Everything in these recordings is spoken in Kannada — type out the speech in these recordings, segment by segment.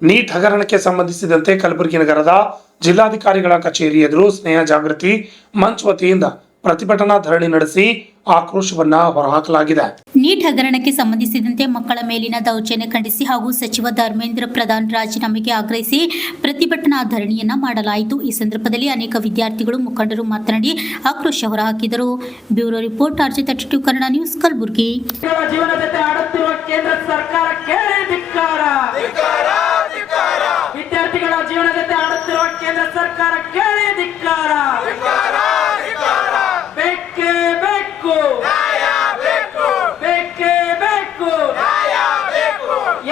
ನೀಟ್ ಹಗರಣಕ್ಕೆ ಸಂಬಂಧಿಸಿದಂತೆ ಕಲಬುರಗಿ ನಗರದ ಜಿಲ್ಲಾಧಿಕಾರಿಗಳ ಕಚೇರಿ ಎದುರು ಸ್ನೇಹ ಜಾಗೃತಿ ಮಂಚ್ ವತಿಯಿಂದ ಪ್ರತಿಭಟನಾ ಧರಣಿ ನಡೆಸಿ ಆಕ್ರೋಶವನ್ನ ಹೊರಹಾಕಲಾಗಿದೆ. ನೀಟ್ ಹಗರಣಕ್ಕೆ ಸಂಬಂಧಿಸಿದಂತೆ ಮಕ್ಕಳ ಮೇಲಿನ ದೌರ್ಜನ್ಯ ಖಂಡಿಸಿ ಹಾಗೂ ಸಚಿವ ಧರ್ಮೇಂದ್ರ ಪ್ರಧಾನ್ ರಾಜೀನಾಮೆಗೆ ಆಗ್ರಹಿಸಿ ಪ್ರತಿಭಟನಾ ಧರಣಿಯನ್ನ ಮಾಡಲಾಯಿತು. ಈ ಸಂದರ್ಭದಲ್ಲಿ ಅನೇಕ ವಿದ್ಯಾರ್ಥಿಗಳು, ಮುಖಂಡರು ಮಾತನಾಡಿ ಆಕ್ರೋಶ ಹೊರಹಾಕಿದರು. Bureau report RJ32 Kannada news, Kalaburagi. ವಿದ್ಯಾರ್ಥಿಗಳ ಜೀವನ ಜೊತೆ ಆಡುತ್ತಿರುವ ಕೇಂದ್ರ ಸರ್ಕಾರಕ್ಕೆ ಧಿಕ್ಕಾರ. ಬೇಕೇ ಬೇಕು, ಬೇಕೇ ಬೇಕು.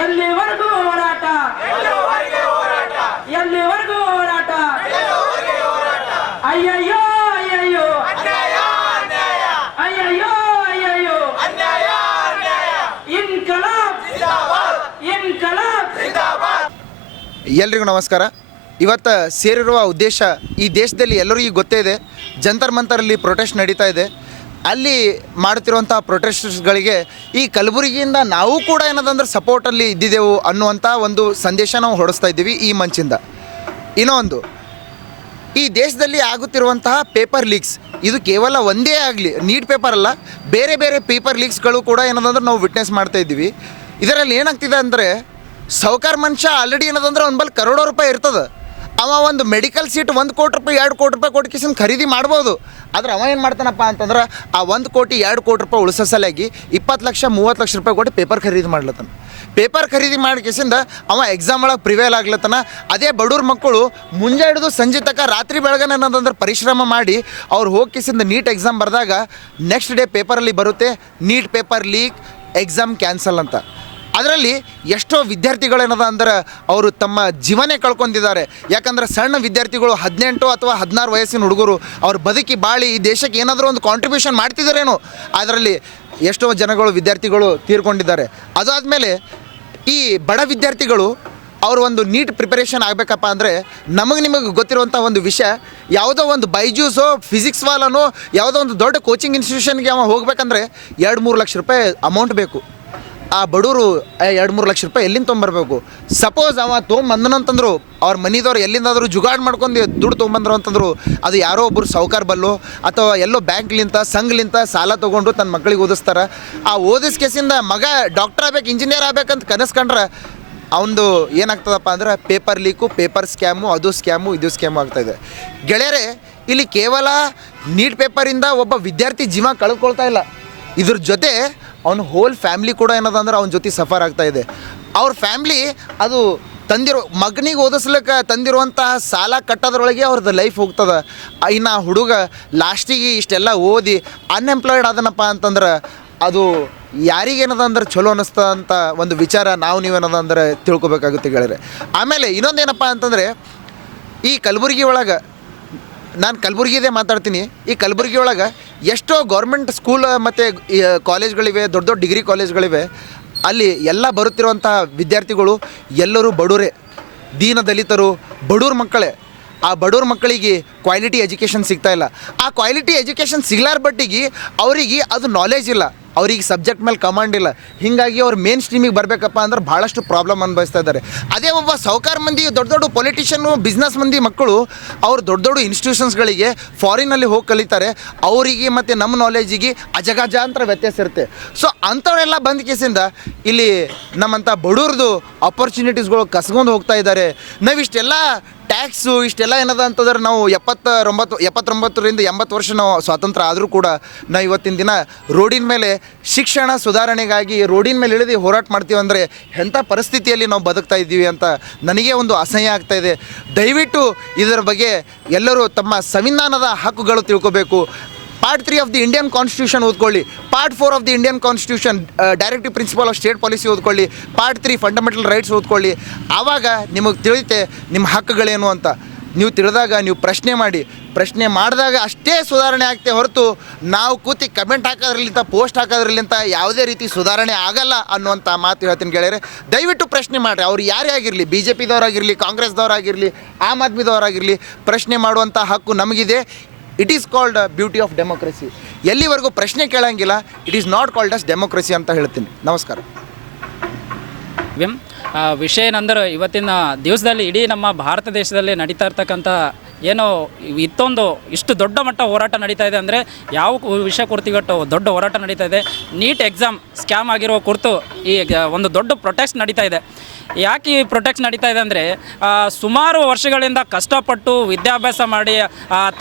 ಎಲ್ಲಿವರೆಗೂ ಹೋರಾಟ, ಎಲ್ಲಿವರೆಗೂ ಹೋರಾಟ. ಅಯ್ಯಯ್ಯೋ ಅಯ್ಯಯ್ಯೋ, ಅಯ್ಯಯ್ಯೋ ಅಯ್ಯಯ್ಯೋ. ಇನ್ಕಲಾಬ್ ಇನ್ಕಲಾಬ್. ಎಲ್ರಿಗೂ ನಮಸ್ಕಾರ. ಇವತ್ತು ಸೇರಿರುವ ಉದ್ದೇಶ ಈ ದೇಶದಲ್ಲಿ ಎಲ್ಲರಿಗೂ ಗೊತ್ತೇ ಇದೆ. ಜಂತರ್ ಮಂತರಲ್ಲಿ ಪ್ರೊಟೆಸ್ಟ್ ನಡೀತಾ ಇದೆ. ಅಲ್ಲಿ ಮಾಡ್ತಿರುವಂಥ ಪ್ರೊಟೆಸ್ಟ್ಗಳಿಗೆ ಈ ಕಲಬುರಗಿಯಿಂದ ನಾವು ಕೂಡ ಏನದಂದ್ರೆ ಸಪೋರ್ಟಲ್ಲಿ ಇದ್ದಿದ್ದೆವು ಅನ್ನುವಂಥ ಒಂದು ಸಂದೇಶ ನಾವು ಹೊರಡಿಸ್ತಾ ಇದ್ದೀವಿ ಈ ಮಂಚಿಂದ. ಇನ್ನೊಂದು, ಈ ದೇಶದಲ್ಲಿ ಆಗುತ್ತಿರುವಂತಹ ಪೇಪರ್ ಲೀಕ್ಸ್, ಇದು ಕೇವಲ ಒಂದೇ ಆಗಲಿ ನೀಟ್ ಪೇಪರ್ ಅಲ್ಲ, ಬೇರೆ ಬೇರೆ ಪೇಪರ್ ಲೀಕ್ಸ್ಗಳು ಕೂಡ ಏನದಂದ್ರೆ ನಾವು ವಿಟ್ನೆಸ್ ಮಾಡ್ತಾ ಇದ್ದೀವಿ. ಇದರಲ್ಲಿ ಏನಾಗ್ತಿದೆ ಅಂದರೆ, ಸಾಹುಕಾರ ಮನುಷ್ಯ ಆಲ್ರೆಡಿ ಏನದಂದ್ರೆ ಅವ್ನ ಬಲ್ಲಿ ಕರೋಡೋ ರೂಪಾಯಿ ಇರ್ತದೆ. ಅವ ಒಂದು ಮೆಡಿಕಲ್ ಸೀಟ್ 1 ಕೋಟಿ ರೂಪಾಯಿ 2 ಕೋಟಿ ರೂಪಾಯಿ ಕೊಟ್ಟು ಕಿಸಿನ ಖರೀದಿ ಮಾಡ್ಬೋದು. ಆದರೆ ಅವ ಏನು ಮಾಡ್ತಾನಪ್ಪ ಅಂತಂದ್ರೆ, ಆ 1 ಕೋಟಿ 2 ಕೋಟಿ ರೂಪಾಯಿ ಉಳಿಸೋ ಸಲುವಾಗಿ 20 ಲಕ್ಷ 30 ಲಕ್ಷ ರೂಪಾಯಿ ಕೊಟ್ಟು ಪೇಪರ್ ಖರೀದಿ ಮಾಡ್ಲತ್ತಾನ. ಪೇಪರ್ ಖರೀದಿ ಮಾಡಿ ಕಿಸಿಂದ ಅವ ಎಕ್ಸಾಮ್ ಒಳಗೆ ಪ್ರಿವೇಲ್ ಆಗ್ಲತ್ತಾನ. ಅದೇ ಬಡವ್ರ ಮಕ್ಕಳು ಮುಂಜೆ ಹಿಡಿದು ಸಂಜೆ ತನಕ ರಾತ್ರಿ ಬೆಳಗ್ಗೆ ಏನಂತಂದ್ರೆ ಪರಿಶ್ರಮ ಮಾಡಿ ಅವ್ರು ಹೋಗಿ ಕಿಸಿಂದ ನೀಟ್ ಎಕ್ಸಾಮ್ ಬರೆದಾಗ ನೆಕ್ಸ್ಟ್ ಡೇ ಪೇಪರಲ್ಲಿ ಬರುತ್ತೆ NEET paper leak, exam cancel ಅಂತ. ಅದರಲ್ಲಿ ಎಷ್ಟೋ ವಿದ್ಯಾರ್ಥಿಗಳೇನದ ಅಂದ್ರೆ ಅವರು ತಮ್ಮ ಜೀವನೇ ಕಳ್ಕೊಂಡಿದ್ದಾರೆ. ಯಾಕಂದ್ರೆ ಸಣ್ಣ ವಿದ್ಯಾರ್ಥಿಗಳು 18 ಅಥವಾ 16 ವಯಸ್ಸಿನ ಹುಡುಗರು ಅವ್ರು ಬದುಕಿ ಬಾಳಿ ಈ ದೇಶಕ್ಕೆ ಏನಾದರೂ ಒಂದು ಕಾಂಟ್ರಿಬ್ಯೂಷನ್ ಮಾಡ್ತಿದ್ದಾರೇನೋ, ಅದರಲ್ಲಿ ಎಷ್ಟೋ ಜನಗಳು ವಿದ್ಯಾರ್ಥಿಗಳು ತೀರ್ಕೊಂಡಿದ್ದಾರೆ. ಅದಾದಮೇಲೆ ಈ ಬಡ ವಿದ್ಯಾರ್ಥಿಗಳು ಅವರು ಒಂದು ನೀಟ್ ಪ್ರಿಪರೇಷನ್ ಆಗಬೇಕಪ್ಪ ಅಂದರೆ ನಿಮಗೆ ಗೊತ್ತಿರುವಂಥ ಒಂದು ವಿಷಯ, ಯಾವುದೋ ಒಂದು ಬೈಜೂಸೋ ಫಿಸಿಕ್ಸ್ ವಾಲನೋ ಯಾವುದೋ ಒಂದು ದೊಡ್ಡ ಕೋಚಿಂಗ್ ಇನ್ಸ್ಟಿಟ್ಯೂಷನ್ಗೆ ಅವ ಹೋಗ್ಬೇಕಂದ್ರೆ 2-3 ಲಕ್ಷ ರೂಪಾಯಿ ಅಮೌಂಟ್ ಬೇಕು. ಆ ಬಡವರು 2-3 ಲಕ್ಷ ರೂಪಾಯಿ ಎಲ್ಲಿಂದ ತೊಗೊಂಬರ್ಬೇಕು? ಸಪೋಸ್ ಅವ ತೊಗೊಂಬಂದನಂತಂದ್ರು ಅವ್ರ ಮನೆದವ್ರು ಎಲ್ಲಿಂದಾದರೂ ಜುಗಾಡ್ ಮಾಡ್ಕೊಂಡು ದುಡ್ಡು ತೊಗೊಂಬಂದ್ರು ಅಂತಂದ್ರು, ಅದು ಯಾರೋ ಒಬ್ಬರು ಸಾಹುಕಾರ ಬಲ್ಲೋ ಅಥವಾ ಎಲ್ಲೋ ಬ್ಯಾಂಕ್ಲಿಂತ ಸಂಘಲಿಂತ ಸಾಲ ತೊಗೊಂಡು ತನ್ನ ಮಕ್ಕಳಿಗೆ ಓದಿಸ್ತಾರೆ. ಆ ಓದಿಸ್ ಕೇಸಿಂದ ಮಗ ಡಾಕ್ಟರ್ ಆಗ್ಬೇಕು, ಇಂಜಿನಿಯರ್ ಆಗ್ಬೇಕಂತ ಕನಸ್ಕೊಂಡ್ರೆ ಅವನದು ಏನಾಗ್ತದಪ್ಪ ಅಂದ್ರೆ ಪೇಪರ್ ಲೀಕು, ಪೇಪರ್ ಸ್ಕ್ಯಾಮು, ಅದು ಸ್ಕ್ಯಾಮು, ಇದು ಸ್ಕ್ಯಾಮು ಆಗ್ತಾಯಿದೆ. ಗೆಳೆಯರೇ, ಇಲ್ಲಿ ಕೇವಲ ನೀಟ್ ಪೇಪರಿಂದ ಒಬ್ಬ ವಿದ್ಯಾರ್ಥಿ ಜೀವ ಕಳ್ಕೊಳ್ತಾ ಇಲ್ಲ, ಇದ್ರ ಜೊತೆ ಅವನ ಹೋಲ್ ಫ್ಯಾಮ್ಲಿ ಕೂಡ ಏನದಂದ್ರೆ ಅವನ ಜೊತೆ ಸಫರ್ ಆಗ್ತಾಯಿದೆ. ಅವ್ರ ಫ್ಯಾಮ್ಲಿ ಅದು ಮಗನಿಗೆ ಓದಿಸ್ಲಿಕ್ಕೆ ತಂದಿರುವಂತಹ ಸಾಲ ಕಟ್ಟೋದ್ರೊಳಗೆ ಅವ್ರದ್ದು ಲೈಫ್ ಹೋಗ್ತದೆ. ಇನ್ನು ಹುಡುಗ ಲಾಸ್ಟಿಗೆ ಇಷ್ಟೆಲ್ಲ ಓದಿ ಅನ್ಎಂಪ್ಲಾಯ್ಡ್ ಆದನಪ್ಪ ಅಂತಂದ್ರೆ ಅದು ಯಾರಿಗೇನದಂದ್ರೆ ಚಲೋ ಅನ್ನಿಸ್ತ ಅಂತ ಒಂದು ವಿಚಾರ ನೀವೇನದಂದ್ರೆ ತಿಳ್ಕೊಬೇಕಾಗುತ್ತೆ ಗೆಳೆಯರೆ. ಆಮೇಲೆ ಇನ್ನೊಂದೇನಪ್ಪ ಅಂತಂದರೆ, ಈ ಕಲಬುರಗಿ ಒಳಗೆ ನಾನು ಕಲಬುರಗಿದೇ ಮಾತಾಡ್ತೀನಿ. ಈ ಕಲಬುರಗಿ ಒಳಗೆ ಎಷ್ಟೋ ಗೌರ್ಮೆಂಟ್ ಸ್ಕೂಲ್ ಮತ್ತು ಕಾಲೇಜ್ಗಳಿವೆ, ದೊಡ್ಡ ದೊಡ್ಡ ಡಿಗ್ರಿ ಕಾಲೇಜ್ಗಳಿವೆ. ಅಲ್ಲಿ ಎಲ್ಲ ಬರುತ್ತಿರುವಂಥ ವಿದ್ಯಾರ್ಥಿಗಳು ಎಲ್ಲರೂ ಬಡವರೇ, ದೀನ ದಲಿತರು, ಬಡವ್ರ ಮಕ್ಕಳೇ. ಆ ಬಡವ್ರ ಮಕ್ಕಳಿಗೆ ಕ್ವಾಲಿಟಿ ಎಜುಕೇಷನ್ ಸಿಗ್ತಾಯಿಲ್ಲ. ಆ ಕ್ವಾಲಿಟಿ ಎಜುಕೇಷನ್ ಸಿಗ್ಲಾರ ಬಟ್ಟಿಗೆ ಅವರಿಗೆ ಅದು ನಾಲೆಜ್ ಇಲ್ಲ, ಅವ್ರಿಗೆ ಸಬ್ಜೆಕ್ಟ್ ಮೇಲೆ ಕಮಾಂಡ್ ಇಲ್ಲ. ಹೀಗಾಗಿ ಅವ್ರು ಮೇನ್ ಸ್ಟ್ರೀಮಿಗೆ ಬರಬೇಕಪ್ಪ ಅಂದ್ರೆ ಭಾಳಷ್ಟು ಪ್ರಾಬ್ಲಮ್ ಅನುಭವಿಸ್ತಾ ಇದ್ದಾರೆ. ಅದೇ ಒಬ್ಬ ಸಾಹುಕಾರ ಮಂದಿ, ದೊಡ್ಡ ದೊಡ್ಡ ಪೊಲಿಟಿಷಿಯನ್ನು, ಬಿಸ್ನೆಸ್ ಮಂದಿ ಮಕ್ಕಳು ಅವ್ರು ದೊಡ್ಡ ದೊಡ್ಡ ಇನ್ಸ್ಟಿಟ್ಯೂಷನ್ಸ್ಗಳಿಗೆ ಫಾರಿನಲ್ಲಿ ಹೋಗಿ ಕಲಿತಾರೆ. ಅವರಿಗೆ ಮತ್ತು ನಮ್ಮ ನಾಲೆಜಿಗೆ ಅಜಗಜಾಂತರ ವ್ಯತ್ಯಾಸ ಇರುತ್ತೆ. ಸೊ ಅಂಥವರೆಲ್ಲ ಬಂದ ಕೇಸಿಂದ ಇಲ್ಲಿ ನಮ್ಮಂಥ ಬಡವ್ರದ್ದು ಆಪರ್ಚುನಿಟೀಸ್ಗಳು ಕಸ್ಕೊಂಡು ಹೋಗ್ತಾ ಇದ್ದಾರೆ. ನಾವಿಷ್ಟೆಲ್ಲ ಟ್ಯಾಕ್ಸು ಇಷ್ಟೆಲ್ಲ ಏನದ ಅಂತಂದ್ರೆ ನಾವು 79ರಿಂದ 80 ವರ್ಷ ನಾವು ಸ್ವಾತಂತ್ರ್ಯ ಆದರೂ ಕೂಡ ನಾವು ಇವತ್ತಿನ ದಿನ ರೋಡಿನ ಮೇಲೆ ಶಿಕ್ಷಣ ಸುಧಾರಣೆಗಾಗಿ ರೋಡಿನ ಮೇಲೆ ಇಳಿದು ಹೋರಾಟ ಮಾಡ್ತೀವಿ ಅಂದರೆ ಎಂಥ ಪರಿಸ್ಥಿತಿಯಲ್ಲಿ ನಾವು ಬದುಕ್ತಾ ಇದ್ದೀವಿ ಅಂತ ನನಗೆ ಒಂದು ಅಸಹ್ಯ ಆಗ್ತಾಯಿದೆ. ದಯವಿಟ್ಟು ಇದರ ಬಗ್ಗೆ ಎಲ್ಲರೂ ತಮ್ಮ ಸಂವಿಧಾನದ ಹಕ್ಕುಗಳು ತಿಳ್ಕೋಬೇಕು. Part 3 of the Indian constitution ಓದ್ಕೊಳ್ಳಿ, part 4 of the Indian constitution directive principle of state policy ಓದ್ಕೊಳ್ಳಿ, ಪಾರ್ಟ್ 3 ಫಂಡಮೆಂಟಲ್ ರೈಟ್ಸ್ ಓದ್ಕೊಳ್ಳಿ. ಆವಾಗ ನಿಮಗೆ ತಿಳಿಯುತ್ತೆ ನಿಮ್ಮ ಹಕ್ಕುಗಳೇನು ಅಂತ. ನೀವು ತಿಳಿದಾಗ ನೀವು ಪ್ರಶ್ನೆ ಮಾಡಿ, ಪ್ರಶ್ನೆ ಮಾಡಿದಾಗ ಅಷ್ಟೇ ಸುಧಾರಣೆ ಆಗ್ತೇ ಹೊರತು ನಾವು ಕೂತಿ ಕಮೆಂಟ್ ಹಾಕೋದ್ರಲ್ಲಿಂತ ಪೋಸ್ಟ್ ಹಾಕೋದ್ರಲ್ಲಿಂತ ಯಾವುದೇ ರೀತಿ ಸುಧಾರಣೆ ಆಗಲ್ಲ ಅನ್ನುವಂಥ ಮಾತು ಹೇಳ್ತೀನಿ ಗೆಳೆಯರೆ. ದಯವಿಟ್ಟು ಪ್ರಶ್ನೆ ಮಾಡಿರಿ, ಅವ್ರು ಯಾರೇ ಆಗಿರಲಿ, BJPದವರಾಗಿರಲಿ, ಕಾಂಗ್ರೆಸ್ದವರಾಗಿರಲಿ, ಆಮ್ ಆದ್ಮಿದವರಾಗಿರಲಿ, ಪ್ರಶ್ನೆ ಮಾಡುವಂಥ ಹಕ್ಕು ನಮಗಿದೆ. It is called beauty of democracy. ಎಲ್ಲಿವರೆಗೂ ಪ್ರಶ್ನೆ ಕೇಳಂಗಿಲ್ಲ, it is not called as democracy ಅಂತ ಹೇಳ್ತೀನಿ. ನಮಸ್ಕಾರ. ವಿಷಯ ಏನಂದ್ರೆ ಇವತ್ತಿನ ದಿವಸದಲ್ಲಿ ಇಡೀ ನಮ್ಮ ಭಾರತ ದೇಶದಲ್ಲಿ ನಡೀತಾ ಇರ್ತಕ್ಕಂಥ ಏನೋ ಇಷ್ಟು ದೊಡ್ಡ ಮಟ್ಟ ಹೋರಾಟ ನಡೀತಾ ಇದೆ ಅಂದರೆ ಯಾವ ವಿಷಯ ಕುರಿತು ಇವತ್ತು ದೊಡ್ಡ ಹೋರಾಟ ನಡೀತಾ ಇದೆ. ನೀಟ್ ಎಕ್ಸಾಮ್ ಸ್ಕ್ಯಾಮ್ ಆಗಿರೋ ಕುರಿತು ಈ ಒಂದು ದೊಡ್ಡ ಪ್ರೊಟೆಸ್ಟ್ ನಡೀತಾ ಇದೆ. ಯಾಕೆ ಈ ಪ್ರೊಟೆಸ್ಟ್ ನಡೀತಾ ಇದೆ ಅಂದರೆ ಸುಮಾರು ವರ್ಷಗಳಿಂದ ಕಷ್ಟಪಟ್ಟು ವಿದ್ಯಾಭ್ಯಾಸ ಮಾಡಿ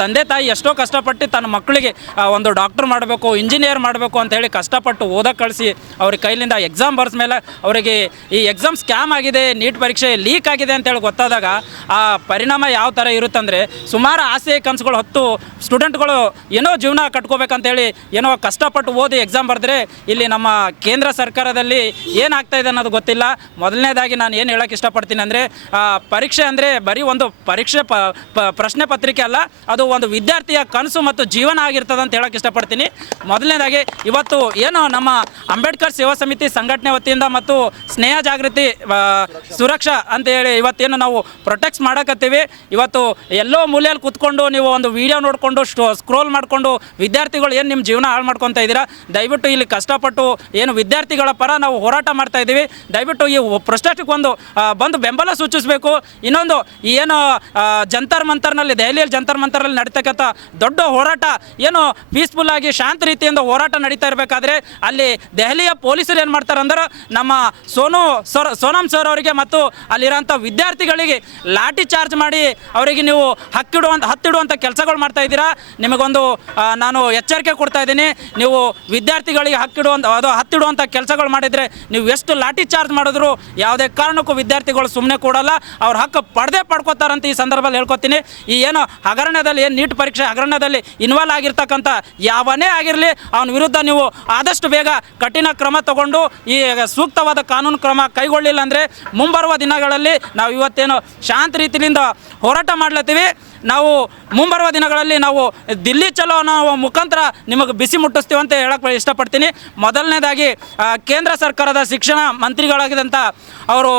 ತಂದೆ ತಾಯಿ ಎಷ್ಟೋ ಕಷ್ಟಪಟ್ಟು ತನ್ನ ಮಕ್ಕಳಿಗೆ ಒಂದು ಡಾಕ್ಟರ್ ಮಾಡಬೇಕು, ಇಂಜಿನಿಯರ್ ಮಾಡಬೇಕು ಅಂತೇಳಿ ಕಷ್ಟಪಟ್ಟು ಓದಕ್ಕೆ ಕಳಿಸಿ ಅವ್ರ ಕೈಲಿಂದ ಎಕ್ಸಾಮ್ ಬರ್ಸ್ ಮೇಲೆ ಅವರಿಗೆ ಈ ಎಕ್ಸಾಮ್ ಸ್ಕ್ಯಾಮ್ ಆಗಿದೆ, ನೀಟ್ ಪರೀಕ್ಷೆ ಲೀಕ್ ಆಗಿದೆ ಅಂತೇಳಿ ಗೊತ್ತಾದಾಗ ಆ ಪರಿಣಾಮ ಯಾವ ಥರ ಇರುತ್ತಂದರೆ ಸುಮಾರು ಆಸೆ ಕನಸುಗಳು ಹೊತ್ತು ಸ್ಟೂಡೆಂಟ್ಗಳು ಏನೋ ಜೀವನ ಕಟ್ಕೋಬೇಕಂತೇಳಿ ಏನೋ ಕಷ್ಟಪಟ್ಟು ಓದಿ ಎಕ್ಸಾಮ್ ಬರೆದ್ರೆ ಇಲ್ಲಿ ನಮ್ಮ ಕೇಂದ್ರ ಸರ್ಕಾರದಲ್ಲಿ ಏನಾಗ್ತಾ ಇದೆ ಅನ್ನೋದು ಗೊತ್ತಿಲ್ಲ. ಮೊದಲನೇದಾಗಿ ನಾನು ಏನು ಹೇಳೋಕ್ಕೆ ಇಷ್ಟಪಡ್ತೀನಿ ಅಂದರೆ ಪರೀಕ್ಷೆ ಅಂದರೆ ಬರೀ ಒಂದು ಪರೀಕ್ಷೆ ಪ್ರಶ್ನೆ ಪತ್ರಿಕೆ ಅಲ್ಲ, ಅದು ಒಂದು ವಿದ್ಯಾರ್ಥಿಯ ಕನಸು ಮತ್ತು ಜೀವನ ಆಗಿರ್ತದೆ ಅಂತ ಹೇಳೋಕ್ಕೆ ಇಷ್ಟಪಡ್ತೀನಿ. ಮೊದಲನೇದಾಗಿ ಇವತ್ತು ಏನು ನಮ್ಮ ಅಂಬೇಡ್ಕರ್ ಸೇವಾ ಸಮಿತಿ ಸಂಘಟನೆ ವತಿಯಿಂದ ಮತ್ತು ಸ್ನೇಹ ಜಾಗೃತಿ ಸುರಕ್ಷಾ ಅಂತೇಳಿ ಇವತ್ತೇನು ನಾವು ಪ್ರೊಟೆಕ್ಟ್ ಮಾಡಕತ್ತೀವಿ. ಇವತ್ತು ಎಲ್ಲೋ ಮೂಲೆಯಲ್ಲಿ ಕೂತ್ಕೊಂಡು ನೀವು ಒಂದು ವಿಡಿಯೋ ನೋಡಿಕೊಂಡು ಸ್ಕ್ರೋಲ್ ಮಾಡಿಕೊಂಡು ವಿದ್ಯಾರ್ಥಿಗಳು ಏನು ನಿಮ್ಮ ಜೀವನ ಹಾಳು ಮಾಡ್ಕೊತಾ ಇದ್ದೀರಾ, ದಯವಿಟ್ಟು ಇಲ್ಲಿ ಕಷ್ಟಪಟ್ಟು ಏನು ವಿದ್ಯಾರ್ಥಿಗಳ ಪರ ನಾವು ಹೋರಾಟ ಮಾಡ್ತಾ ಇದ್ದೀವಿ. ದಯವಿಟ್ಟು ಈ ಪ್ರೊಟೆಸ್ಟ್ಗೆ ಬಂದು ಬೆಂಬಲ ಸೂಚಿಸಬೇಕು. ಇನ್ನೊಂದು ಏನು ಜಂತರ್ ಮಂತರ್ನಲ್ಲಿ ದೆಹಲಿಯಲ್ಲಿ ಜಂತರ್ ಮಂತರಲ್ಲಿ ನಡೀತಕ್ಕಂಥ ದೊಡ್ಡ ಹೋರಾಟ ಏನು ಪೀಸ್ಫುಲ್ ಆಗಿ ಶಾಂತ ರೀತಿಯಿಂದ ಹೋರಾಟ ನಡೀತಾ ಇರಬೇಕಾದ್ರೆ ಅಲ್ಲಿ ದೆಹಲಿಯ ಪೊಲೀಸರು ಏನು ಮಾಡ್ತಾರೆ ಅಂದ್ರೆ ನಮ್ಮ ಸೋನಂ ಸರ್ ಅವರಿಗೆ ಮತ್ತು ಅಲ್ಲಿರೋಂಥ ವಿದ್ಯಾರ್ಥಿಗಳಿಗೆ ಲಾಠಿ ಚಾರ್ಜ್ ಮಾಡಿ ಅವರಿಗೆ ನೀವು ಹತ್ತಿಡುವಂಥ ಕೆಲಸಗಳು ಮಾಡ್ತಾ ಇದ್ದೀರಾ. ನಿಮಗೊಂದು ನಾನು ಎಚ್ಚರಿಕೆ ಕೊಡ್ತಾ ಇದ್ದೀನಿ, ನೀವು ವಿದ್ಯಾರ್ಥಿಗಳಿಗೆ ಹತ್ತಿಡುವಂಥ ಕೆಲಸಗಳು ಮಾಡಿದರೆ ನೀವು ಎಷ್ಟು ಲಾಠಿ ಚಾರ್ಜ್ ಮಾಡಿದ್ರು ಯಾವುದೇ ಕಾರಣಕ್ಕೂ ವಿದ್ಯಾರ್ಥಿಗಳು ಸುಮ್ಮನೆ ಕೊಡಲ್ಲ, ಅವ್ರ ಹಕ್ಕು ಪಡ್ಕೋತಾರಂತ ಈ ಸಂದರ್ಭದಲ್ಲಿ ಹೇಳ್ಕೊತೀನಿ. ಈ ಏನು ಹಗರಣದಲ್ಲಿ ಏನು ನೀಟ್ ಪರೀಕ್ಷೆ ಹಗರಣದಲ್ಲಿ ಇನ್ವಾಲ್ವ್ ಆಗಿರ್ತಕ್ಕಂಥ ಯಾವನೇ ಆಗಿರಲಿ ಅವನ ವಿರುದ್ಧ ನೀವು ಆದಷ್ಟು ಬೇಗ ಕಠಿಣ ಕ್ರಮ ತಗೊಂಡು ಈ ಸೂಕ್ತವಾದ ಕಾನೂನು ಕ್ರಮ ಕೈಗೊಳ್ಳಿಲ್ಲ ಅಂದರೆ ಮುಂಬರುವ ದಿನಗಳಲ್ಲಿ ನಾವು ಇವತ್ತೇನು ಶಾಂತ ರೀತಿಯಿಂದ ಹೋರಾಟ ಮಾಡ್ಲತ್ತೀವಿ. ನಾವು ಮುಂಬರುವ ದಿನಗಳಲ್ಲಿ ನಾವು ದಿಲ್ಲಿ ಚಲೋ ಅನ್ನೋ ಮುಖಾಂತರ ನಿಮಗೆ ಬಿಸಿ ಮುಟ್ಟಿಸ್ತೀವಿ ಅಂತ ಹೇಳಕ್ಕೆ ಇಷ್ಟಪಡ್ತೀನಿ. ಮೊದಲನೇದಾಗಿ ಕೇಂದ್ರ ಸರ್ಕಾರದ ಶಿಕ್ಷಣ ಮಂತ್ರಿಗಳಾಗಿದ್ದಂಥ ಅವರು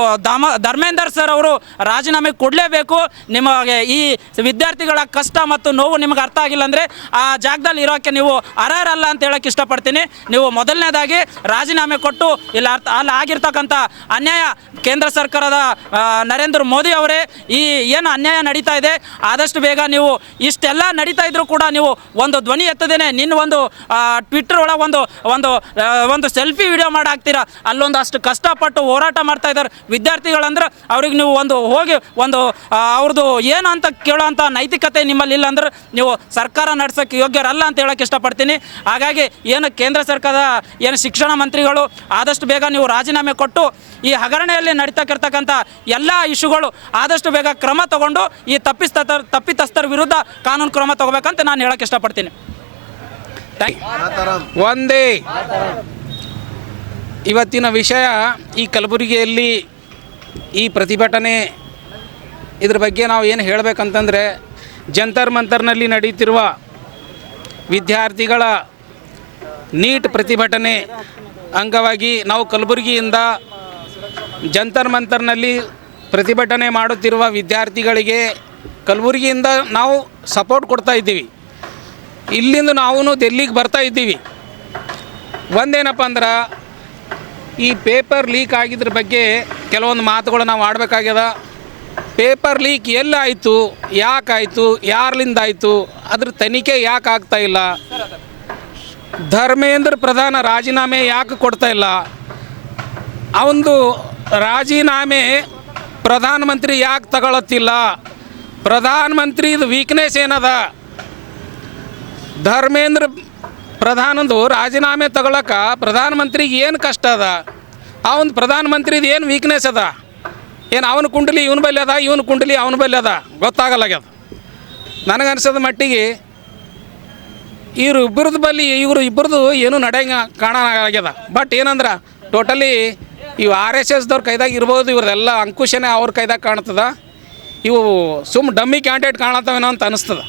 ಧರ್ಮೇಂದರ್ ಸರ್ ಅವರು ರಾಜೀನಾಮೆ ಕೊಡಲೇಬೇಕು. ನಿಮಗೆ ಈ ವಿದ್ಯಾರ್ಥಿಗಳ ಕಷ್ಟ ಮತ್ತು ನೋವು ನಿಮಗೆ ಅರ್ಥ ಆಗಿಲ್ಲ ಅಂದರೆ ಆ ಜಾಗದಲ್ಲಿ ಇರೋಕ್ಕೆ ನೀವು ಅರ್ಹರಲ್ಲ ಅಂತ ಹೇಳಕ್ಕೆ ಇಷ್ಟಪಡ್ತೀನಿ. ನೀವು ಮೊದಲನೇದಾಗಿ ರಾಜೀನಾಮೆ ಕೊಟ್ಟು ಇಲ್ಲಿ ಅಲ್ಲಿ ಆಗಿರ್ತಕ್ಕಂಥ ಅನ್ಯಾಯ ಕೇಂದ್ರ ಸರ್ಕಾರದ ನರೇಂದ್ರ ಮೋದಿ ಅವರೇ ಈ ಏನು ಅನ್ಯಾಯ ನಡೀತಾ ಇದೆ ಆದಷ್ಟು ಬೇಗ ನೀವು ಇಷ್ಟೆಲ್ಲ ನಡೀತಾ ಇದ್ರೂ ಕೂಡ ನೀವು ಒಂದು ಧ್ವನಿ ಎತ್ತದೇನೆ ನಿನ್ನ ಒಂದು ಟ್ವಿಟ್ಟರ್ ಒಳಗೆ ಒಂದು ಸೆಲ್ಫಿ ವಿಡಿಯೋ ಮಾಡಿ ಹಾಕ್ತೀರಾ. ಅಲ್ಲೊಂದು ಅಷ್ಟು ಕಷ್ಟಪಟ್ಟು ಹೋರಾಟ ಮಾಡ್ತಾ ಇದ್ದಾರೆ ವಿದ್ಯಾರ್ಥಿಗಳಂದ್ರೆ ಅವ್ರಿಗೆ ನೀವು ಹೋಗಿ ಅವ್ರದ್ದು ಏನು ಅಂತ ಕೇಳೋಂಥ ನೈತಿಕತೆ ನಿಮ್ಮಲ್ಲಿ ಇಲ್ಲ ಅಂದ್ರೆ ನೀವು ಸರ್ಕಾರ ನಡೆಸೋಕ್ಕೆ ಯೋಗ್ಯರಲ್ಲ ಅಂತ ಹೇಳೋಕ್ಕೆ ಇಷ್ಟಪಡ್ತೀನಿ. ಹಾಗಾಗಿ ಏನು ಕೇಂದ್ರ ಸರ್ಕಾರದ ಏನು ಶಿಕ್ಷಣ ಮಂತ್ರಿಗಳು ಆದಷ್ಟು ಬೇಗ ನೀವು ರಾಜೀನಾಮೆ ಕೊಟ್ಟು ಈ ಹಗರಣೆಯಲ್ಲಿ ನಡೀತಕ್ಕಿರ್ತಕ್ಕಂಥ ಎಲ್ಲ ಇಶ್ಯೂಗಳು ಆದಷ್ಟು ಬೇಗ ಕ್ರಮ ತಗೊಂಡು ಈ ತಪ್ಪಿತಸ್ಥರ ವಿರುದ್ಧ ಕಾನೂನು ಕ್ರಮ ತಗೋಬೇಕಂತ ನಾನು ಹೇಳಕ್ಕೆ ಇಷ್ಟಪಡ್ತೀನಿ. ಒಂದೇ ಇವತ್ತಿನ ವಿಷಯ ಈ ಕಲಬುರಗಿಯಲ್ಲಿ ಈ ಪ್ರತಿಭಟನೆ ಇದ್ರ ಬಗ್ಗೆ ನಾವು ಏನು ಹೇಳಬೇಕಂತಂದರೆ ಜಂತರ್ ಮಂತರ್ನಲ್ಲಿ ನಡೀತಿರುವ ವಿದ್ಯಾರ್ಥಿಗಳ ನೀಟ್ ಪ್ರತಿಭಟನೆ ಅಂಗವಾಗಿ ನಾವು ಕಲಬುರಗಿಯಿಂದ ಜಂತರ್ ಮಂತರ್ನಲ್ಲಿ ಪ್ರತಿಭಟನೆ ಮಾಡುತ್ತಿರುವ ವಿದ್ಯಾರ್ಥಿಗಳಿಗೆ ಕಲಬುರಗಿಯಿಂದ ನಾವು ಸಪೋರ್ಟ್ ಕೊಡ್ತಾ ಇದ್ದೀವಿ. ಇಲ್ಲಿಂದ ನಾವು ಡೆಲ್ಲಿಗೆ ಬರ್ತಾ ಇದ್ದೀವಿ. ಒಂದೇನಪ್ಪ ಅಂದ್ರೆ ಈ ಪೇಪರ್ ಲೀಕ್ ಆಗಿದ್ರ ಬಗ್ಗೆ ಕೆಲವೊಂದು ಮಾತುಗಳು ನಾವು ಆಡಬೇಕಾಗ್ಯದ. ಪೇಪರ್ ಲೀಕ್ ಎಲ್ಲಾಯಿತು, ಯಾಕಾಯಿತು, ಯಾರ್ಲಿಂದ ಆಯಿತು, ಅದ್ರ ತನಿಖೆ ಯಾಕೆ ಆಗ್ತಾ ಇಲ್ಲ, ಧರ್ಮೇಂದ್ರ ಪ್ರಧಾನ ರಾಜೀನಾಮೆ ಯಾಕೆ ಕೊಡ್ತಾ ಇಲ್ಲ, ಅವನದು ರಾಜೀನಾಮೆ ಪ್ರಧಾನಮಂತ್ರಿ ಯಾಕೆ ತಗೊಳತ್ತಿಲ್ಲ, ಪ್ರಧಾನಮಂತ್ರಿದು ವೀಕ್ನೆಸ್ ಏನದ, ಧರ್ಮೇಂದ್ರ ಪ್ರಧಾನಂದು ರಾಜೀನಾಮೆ ತಗೊಳಕ್ಕೆ ಪ್ರಧಾನಮಂತ್ರಿಗೆ ಏನು ಕಷ್ಟ ಅದ, ಅವನ ಪ್ರಧಾನಮಂತ್ರಿದು ಏನು ವೀಕ್ನೆಸ್ ಅದ, ಏನು ಅವನ ಕುಂಡಲಿ ಇವನ ಬಲ್ಲಿ ಅದ, ಇವನ ಕುಂಡಲಿ ಅವನ ಬಲ್ಲಿ ಅದ ಗೊತ್ತಾಗಲ್ಲಾಗ್ಯದ. ನನಗನ್ಸೋದ ಮಟ್ಟಿಗೆ ಇವರು ಇಬ್ಬರದು ಏನೂ ನಡೆಯಂಗೆ ಕಾಣಾಗ್ಯದ. ಬಟ್ ಏನಂದ್ರೆ ಟೋಟಲಿ ಇವು RSSದವ್ರ ಕೈದಾಗ ಇರ್ಬೋದು, ಇವ್ರದೆಲ್ಲ ಅಂಕುಶನೇ ಅವ್ರ ಕೈದಾಗ ಕಾಣ್ತದ. ಇವು ಡಮ್ಮಿ ಕ್ಯಾಂಡಿಡೇಟ್ ಕಾಣತ್ತವೇನೋ ಅಂತ ಅನಿಸ್ತದ.